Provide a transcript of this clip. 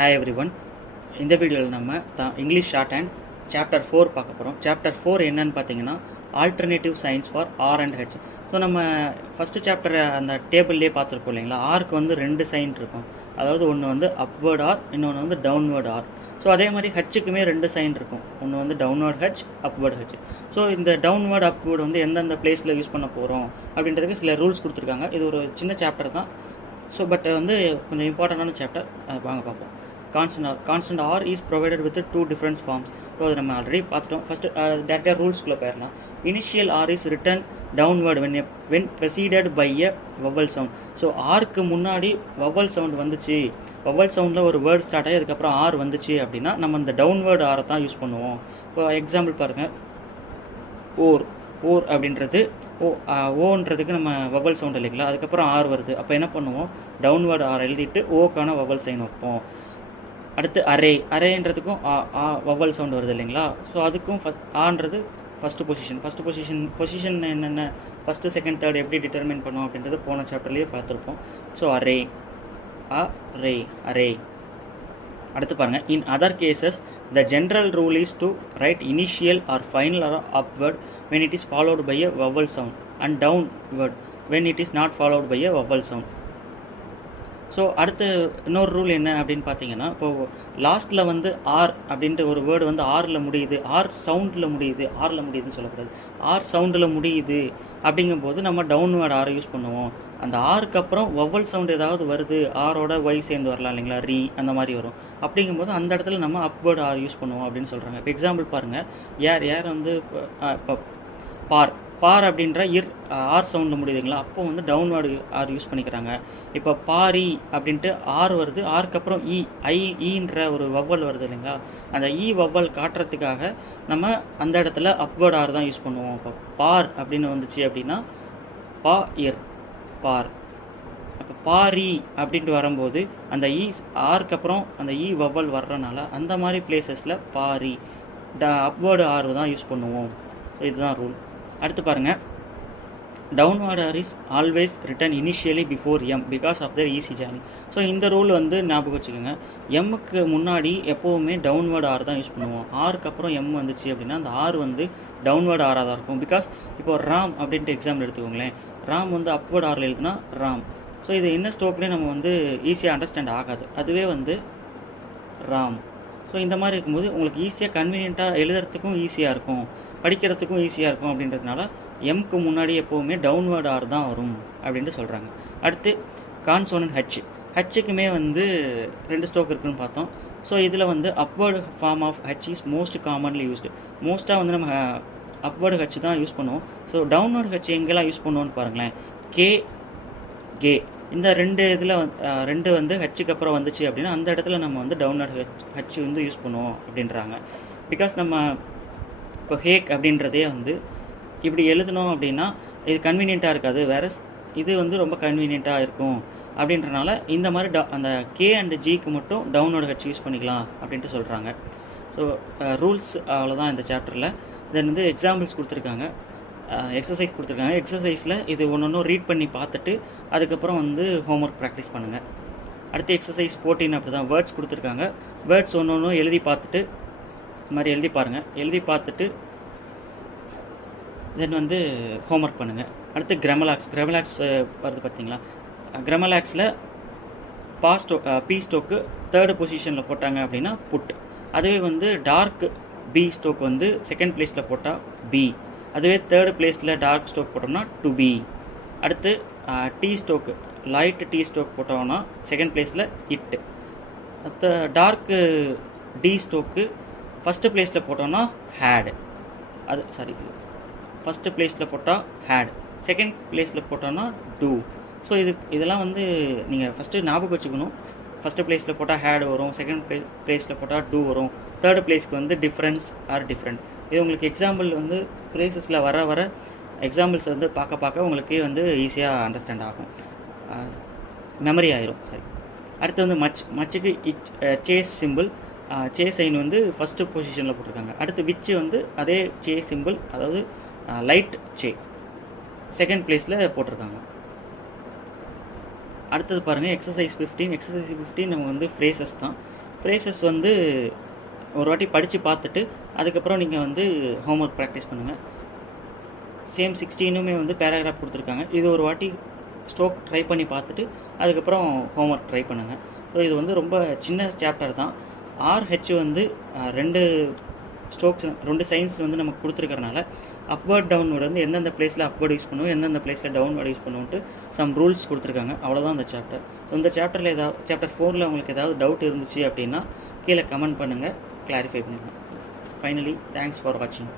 Hi everyone. இந்த வீடியோவில் நம்ம இங்கிலீஷ் ஷார்ட் அண்ட் சாப்டர் 4 பார்க்க போகிறோம். சாப்டர் 4 என்னன்னு பார்த்தீங்கன்னா alternative signs for R and H. So நம்ம ஃபஸ்ட்டு சாப்டர் அந்த டேபிள்லேயே பார்த்துருப்போம் இல்லைங்களா, ஆருக்கு வந்து 2 சைன் இருக்கும். அதாவது ஒன்று வந்து அப்வேர்ட் ஆர், இன்னொன்று வந்து டவுன்வேர்ட் ஆர். ஸோ அதே மாதிரி ஹெச்சுக்குமே 2 சைன் இருக்கும். ஒன்று வந்து downward H, upward H. So இந்த டவுன்வேர்ட் அப்வேர்டு வந்து எந்தெந்த பிளேஸில் யூஸ் பண்ண போகிறோம் அப்படின்றதுக்கு சில ரூல்ஸ் கொடுத்துருக்காங்க. இது ஒரு சின்ன சாப்டர் தான். ஸோ பட் வந்து கொஞ்சம் இம்பார்ட்டண்டான சாப்டர், வாங்க பார்ப்போம். Consonant R is provided with 2 different forms. So அதை நம்ம ஆல்ரெடி பார்த்துட்டோம். ஃபஸ்ட்டு டேரெக்டாக ரூல்ஸ்குள்ளே போயிடலாம். Initial R is written downward when preceded by a vowel sound. So ஆருக்கு முன்னாடி வவல் சவுண்ட் வந்துச்சு, வவல் சவுண்டில் ஒரு வேர்டு ஸ்டார்ட் ஆகி அதுக்கப்புறம் ஆர் வந்துச்சு அப்படின்னா நம்ம இந்த டவுன்வேர்டு ஆரை தான் யூஸ் பண்ணுவோம். இப்போ எக்ஸாம்பிள் பாருங்கள், ஓர் அப்படின்றது ஓன்றதுக்கு நம்ம வவல் சவுண்ட் இல்லைங்களா, அதுக்கப்புறம் ஆர் வருது. அப்போ என்ன பண்ணுவோம், டவுன்வேர்டு ஆர் எழுதிட்டு ஓக்கான வவல் சைன் வைப்போம். அடுத்து அரேன்றதுக்கும் வவல் சவுண்ட் வருது இல்லைங்களா, ஸோ அதுக்கும் ஆன்றது ஃபஸ்ட்டு பொசிஷன் என்னென்ன ஃபஸ்ட்டு செகண்ட் தேர்ட் எப்படி டிட்டர்மின் பண்ணுவோம் அப்படின்றது போன சாப்டர்லேயே பார்த்துருப்போம். So array. அடுத்து பாருங்கள், in other cases the general rule is to write initial or final or upward when it is followed by a vowel sound and downward when it is not followed by a vowel sound. So அடுத்து இன்னொரு rule என்ன அப்படின்னு பார்த்தீங்கன்னா, இப்போது லாஸ்ட்டில் வந்து R அப்படின்ட்டு ஒரு வேர்டு வந்து ஆரில் முடியுது, ஆர் சவுண்டில் முடியுது, ஆரில் முடியுதுன்னு சொல்லக்கூடாது, ஆர் சவுண்டில் முடியுது அப்படிங்கும்போது நம்ம டவுன்வேர்டு ஆரை யூஸ் பண்ணுவோம். அந்த ஆருக்கு அப்புறம் வவல் சவுண்ட் ஏதாவது வருது, ஆரோட ஒய் சேர்ந்து வரலாம் இல்லைங்களா, ரீ அந்த மாதிரி வரும். அப்படிங்கும்போது அந்த இடத்துல நம்ம அப்வேர்டு ஆர் யூஸ் பண்ணுவோம் அப்படின்னு சொல்கிறாங்க. இப்போ எக்ஸாம்பிள் பாருங்கள், யார் வந்து இப்போ பார் அப்படின்ற ஆர் சவுண்டில் முடியுதுங்களா, அப்போ வந்து டவுன்வேர்டு ஆர் யூஸ் பண்ணிக்கிறாங்க. இப்போ பாரி அப்படின்ட்டு ஆர் வருது, ஆருக்கு அப்புறம் ஈன்ற ஒரு வவ்வல் வருது இல்லைங்களா, அந்த வவ்வல் காட்டுறதுக்காக நம்ம அந்த இடத்துல அப்வேர்டு ஆர் தான் யூஸ் பண்ணுவோம். இப்போ பார் அப்படின்னு வந்துச்சு அப்படின்னா பார். அப்போ பாரி அப்படின்ட்டு வரும்போது அந்த ஆருக்கு அப்புறம் அந்த வவ்வல் வர்றதுனால அந்த மாதிரி பிளேசஸில் பாரி அப்வேர்டு ஆர் தான் யூஸ் பண்ணுவோம். ஸோ இதுதான் ரூல். அடுத்து பாருங்கள், downward R is always written initially before M because of the easy journey. So இந்த ரூல் வந்து ஞாபகம் வச்சுக்கோங்க, எம்முக்கு முன்னாடி எப்போவுமே டவுன்வேர்டு ஆர் தான் யூஸ் பண்ணுவோம். ஆருக்கு அப்புறம் எம் வந்துச்சு அப்படின்னா அந்த ஆர் வந்து டவுன்வேர்டு ஆராக தான் இருக்கும். பிகாஸ் இப்போ ராம் அப்படின்ட்டு எக்ஸாம்பிள் எடுத்துக்கோங்களேன், ராம் வந்து அப்வேர்டு ஆரில் எழுதுனா ராம். ஸோ இது என்ன ஸ்டோக்லேயே நம்ம வந்து ஈஸியாக அண்டர்ஸ்டாண்ட் ஆகாது, அதுவே வந்து ராம். ஸோ இந்த மாதிரி இருக்கும்போது உங்களுக்கு ஈஸியாக கன்வீனியண்ட்டாக எழுதுறதுக்கும் ஈஸியாக இருக்கும், படிக்கிறதுக்கும் ஈஸியாக இருக்கும். அப்படின்றதுனால எம்க்கு முன்னாடி எப்போவுமே டவுன்வேர்டு ஆர் தான் வரும் அப்படின்ட்டு சொல்கிறாங்க. அடுத்து கான்சோனன்ட் ஹச்சுக்குமே வந்து 2 ஸ்டோக் இருக்குதுன்னு பார்த்தோம். ஸோ இதில் வந்து upward form of H is most commonly used. மோஸ்ட்டாக வந்து நம்ம அப்வேர்டு ஹச் தான் யூஸ் பண்ணுவோம். ஸோ டவுன்வேர்டு ஹச் எங்கெல்லாம் யூஸ் பண்ணுவோன்னு பாருங்களேன், கே இந்த 2 வந்து ஹச்சுக்கு அப்புறம் வந்துச்சு அப்படின்னா அந்த இடத்துல நம்ம வந்து டவுன்வேர்டு ஹச் வந்து யூஸ் பண்ணுவோம் அப்படின்றாங்க. பிகாஸ் நம்ம இப்போ ஹேக் அப்படின்றதே வந்து இப்படி எழுதணும் அப்படின்னா இது கன்வீனியண்ட்டாக இருக்காது, வேற இது வந்து ரொம்ப கன்வீனியண்ட்டாக இருக்கும். அப்படின்றனால இந்த மாதிரி அந்த கே அண்ட் ஜிக்கு மட்டும் டவுன்வேர்டு ஹச் யூஸ் பண்ணிக்கலாம் அப்படின்ட்டு சொல்கிறாங்க. ஸோ ரூல்ஸ் அவ்வளோதான் இந்த சாப்டரில். தென் வந்து எக்ஸாம்பிள்ஸ் கொடுத்துருக்காங்க, எக்ஸசைஸ் கொடுத்துருக்காங்க. எக்ஸசைஸில் இது ஒன்று ரீட் பண்ணி பார்த்துட்டு அதுக்கப்புறம் வந்து ஹோம்ஒர்க் ப்ராக்டிஸ் பண்ணுங்கள். அடுத்து எக்ஸசைஸ் 14 அப்படி தான் வேர்ட்ஸ் கொடுத்துருக்காங்க. வேர்ட்ஸ் ஒன்று எழுதி பார்த்துட்டு இது மாதிரி எழுதி பாருங்கள், எழுதி பார்த்துட்டு தென் வந்து ஹோம்ஒர்க் பண்ணுங்கள். அடுத்து கிராமலாக்ஸ் வருது பார்த்தீங்களா, கிராமலாக்ஸில் பி ஸ்டோக்கு 3rd பொசிஷனில் போட்டாங்க அப்படின்னா புட். அதுவே வந்து டார்க் பி ஸ்டோக் வந்து 2nd பிளேஸில் போட்டால் பி. அதுவே 3rd பிளேஸில் டார்க் ஸ்டோக் போட்டோம்னா டு பி. அடுத்து டி ஸ்டோக்கு லைட் டி ஸ்டோக் போட்டோம்னா 2nd பிளேஸில் இட். அடுத்த டார்க்கு டி ஸ்டோக்கு ஃபஸ்ட்டு பிளேஸில் போட்டோன்னா ஹேட். ஃபஸ்ட்டு பிளேஸில் போட்டால் ஹேட், 2nd பிளேஸில் போட்டோன்னா டூ. ஸோ இதெல்லாம் வந்து நீங்கள் ஃபஸ்ட்டு ஞாபகம் வச்சுக்கணும். ஃபஸ்ட்டு பிளேஸில் போட்டால் ஹேட் வரும், 2nd பிளேஸில் போட்டால் டூ வரும், 3rd பிளேஸ்க்கு வந்து டிஃப்ரென்ஸ் ஆர் டிஃப்ரெண்ட். இது உங்களுக்கு எக்ஸாம்பிள் வந்து ப்ளேஸஸில் வர எக்ஸாம்பிள்ஸ் வந்து பார்க்க உங்களுக்கு வந்து ஈஸியாக அண்டர்ஸ்டாண்ட் ஆகும், மெமரி ஆயிரும். அடுத்து வந்து மச்சுக்கு சேஸ் சிம்பிள், சே சைன் வந்து ஃபஸ்ட்டு பொசிஷனில் போட்டிருக்காங்க. அடுத்து விச்சு வந்து அதே சே சிம்பிள், அதாவது லைட் சே 2nd பிளேஸில் போட்டிருக்காங்க. அடுத்தது பாருங்கள் எக்ஸசைஸ் 15. எக்ஸசைஸ் 15 நம்ம வந்து ஃப்ரேசஸ் தான். ஃப்ரேசஸ் வந்து ஒரு வாட்டி படித்து பார்த்துட்டு அதுக்கப்புறம் நீங்கள் வந்து ஹோம்ஒர்க் ப்ராக்டிஸ் பண்ணுங்கள். சேம் 16மே வந்து பேராகிராஃப் கொடுத்துருக்காங்க. இது ஒரு வாட்டி ஸ்ட்ரோக் ட்ரை பண்ணி பார்த்துட்டு அதுக்கப்புறம் ஹோம்ஒர்க் ட்ரை பண்ணுங்கள். ஸோ இது வந்து ரொம்ப சின்ன சாப்டர் தான். RH வந்து 2 ஸ்ட்ரோக்ஸ் 2 சைன்ஸ் வந்து நமக்கு கொடுத்துருக்கறனால அப்வர்ட் டவுன்வர்டு வந்து எந்தெந்த பிளேஸில் அப்வர்ட் யூஸ் பண்ணுவோம், எந்தெந்த பிளேஸில் டவுன்வர்டு யூஸ் பண்ணுவோன்ட்டு சம் ரூல்ஸ் கொடுத்துருக்காங்க. அவ்வளோதான் அந்த சாப்டர். ஸோ இந்த சாப்டரில் சாப்டர் 4ல் உங்களுக்கு ஏதாவது டவுட் இருந்துச்சு அப்படின்னா கீழே கமெண்ட் பண்ணுங்கள், கிளாரிஃபை பண்ணுங்கள். ஃபைனலி தேங்க்ஸ் ஃபார் வாட்சிங்.